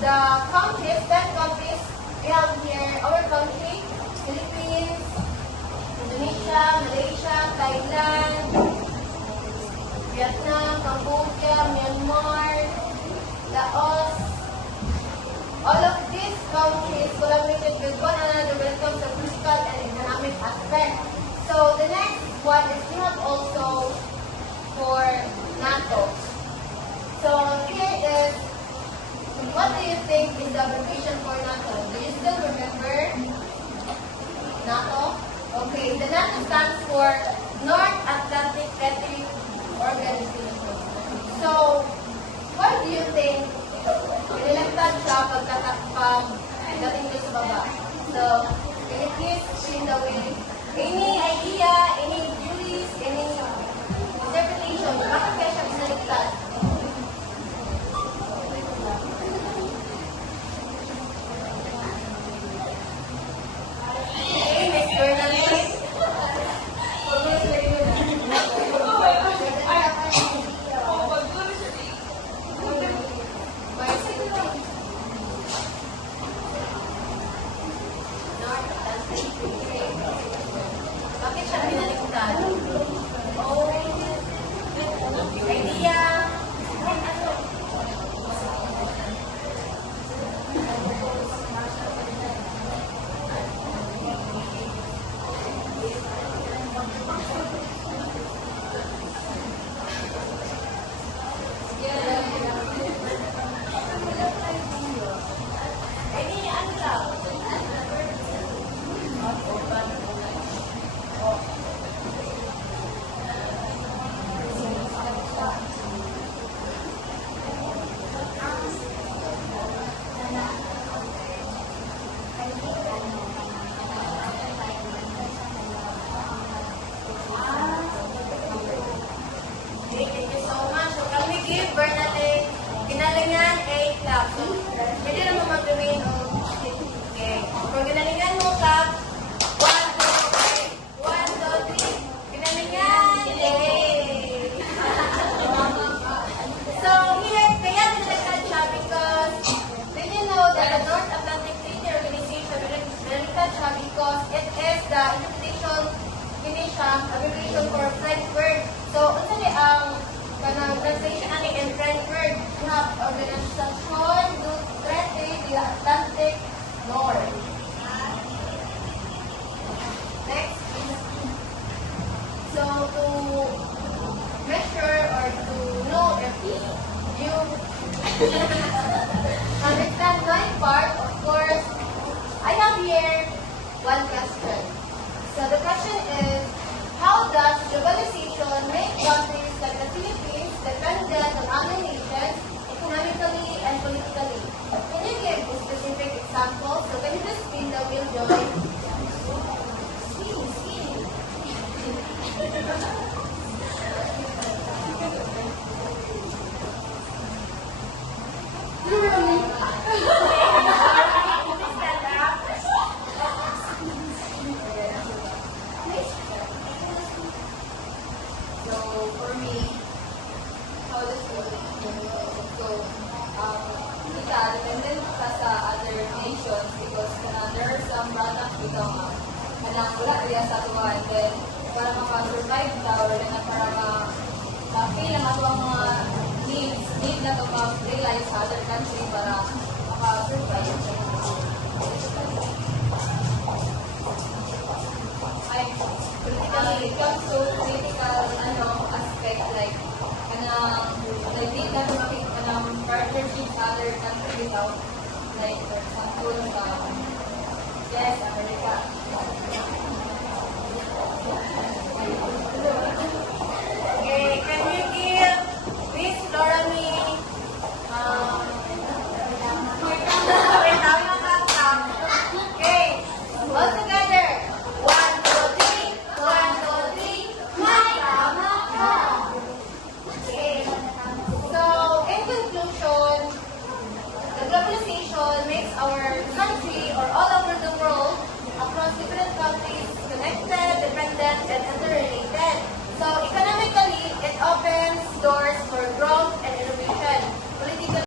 the countries, 10 countries, we have here our country, Philippines, Indonesia, Malaysia, Thailand, Vietnam, Cambodia, Myanmar, Laos. All of these countries collaborated with one another when it comes to political and economic aspect. So the next one is we have also for NATO. So here is, what do you think is the abbreviation for NATO? Do you still remember NATO? Okay, the NATO stands for North Atlantic Treaty Organization. So, what do you think inilagtad siya pagdating dito sa baba? So, can you please explain the way? Any idea, any theories, any interpretation? Bakit kaya siya inilagtad? Okay, next journalist. Bakit siya pinaligtad? Oh, idea. Thank you so much. So, can we give Bernadette ginalingan a clap? So, pwede naman mag-remain o okay. So, ginalingan mo clap. 1, 2, 3. 1, 2, 3. Ginalingan. Yay! So, here, kaya nilagtad siya because did you know that the North Atlantic Treaty Organization nilagtad siya because it is the abbreviation for French word. So, unsa ang translation ani in French word? We have Organisation du Traité de l'Atlantique Nord. Next. So, to measure or to know if you understand my part, of course, I have here one question. So, the question is, how does globalization make countries like the Philippines dependent on other nations economically and politically? Can you give a specific example? So can you just spin the wheel, Joy? For me, how this goes, dependent ka sa other nations because there are some products ikaw kanang wala rin sa tuwa and then para maka-survive ka or na para ma-feel ang ato ang mga need na ito ma-realize sa other country para maka-survive. It comes to critical aspect like need na partnership sa other country without like for example yes, America. Okay, can you give Miss Laura me okay, all together. 1, 2, 3. 1, 2, 3. Okay. So, in conclusion, the globalization makes our country or all over the world across different countries connected, dependent, and interrelated. So, economically, it opens doors for growth